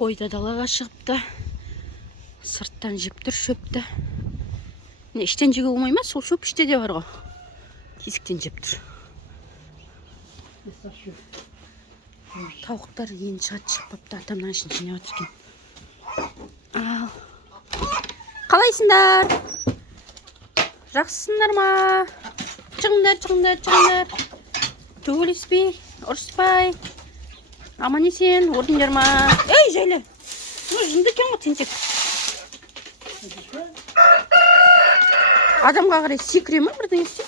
Қой да далаға шығыпты. Сырттан жеп тұр шөпті. Не іштен жеуге болмай ма? Сол шөп іште де бар ғой. Тесіктен жеп тұр. Тауықтар енді шығыпты. Атамнан ішін жинап отыр екен. Ал. Қалайсыңдар? Жақсысыңдар ма? Шығыңдар. Төбелеспей, ұрыспай. Аман есен, ордыңдар ма? Ей, жайлы. Жынды екен ғой, тентек. Адамға қарай секіре ма бірден істе?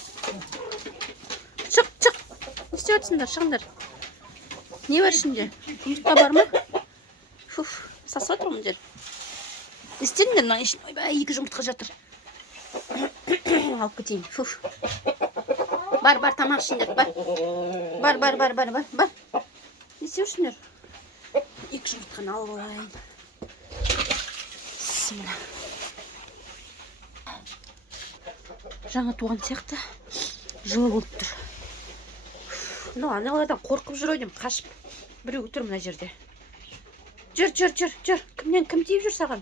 Шық. Не істеп жатсыңдар, шығыңдар. Не бар ішінде? Жұмыртқа бар ма? Сасып отыр мұн жер. Не істедіңдер мына ішін? Ойбай, 2 жұмыртқа жатыр. Алып кетейін. Бар, тамақ ішіңдер, бар. Не істеп жүрсіңдер? 2 жұмыртқаны алып алайын. Бісміллә. Жаңа туған сияқты жылы болып тұр. Аналардан қорқып жүр ойдым, қашып. Біреу тұр мына жерде. Жүр. Кімнен кім тиіп жүр саған?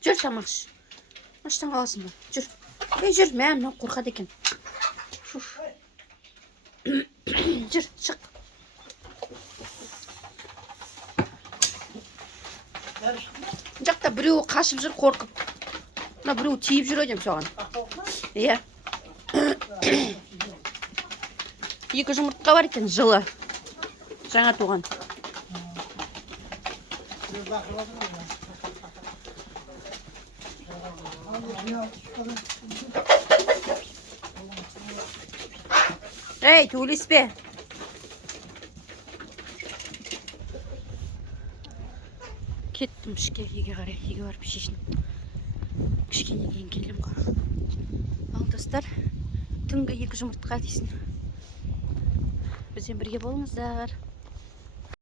Жүр, тамақ іш. Аштан қаласың ба? Жүр. Жүр, мынау қорқады екен. Жүр, шық. Жақта біреу қашып жүр, қорқып. Мына біреу тиіп жүр өдем соған. Иә. 2 жұмыртқа бар екен, жылы. Жаңа туған. Ей, төбелеспе. Кеттім ішке, үйге қарай. Үйге барып шешініп. Кішкене кейін келдім ғой. Ал достар, түнгі 2 жұмыртқа дейсін. Бізбен бірге болыңыздар.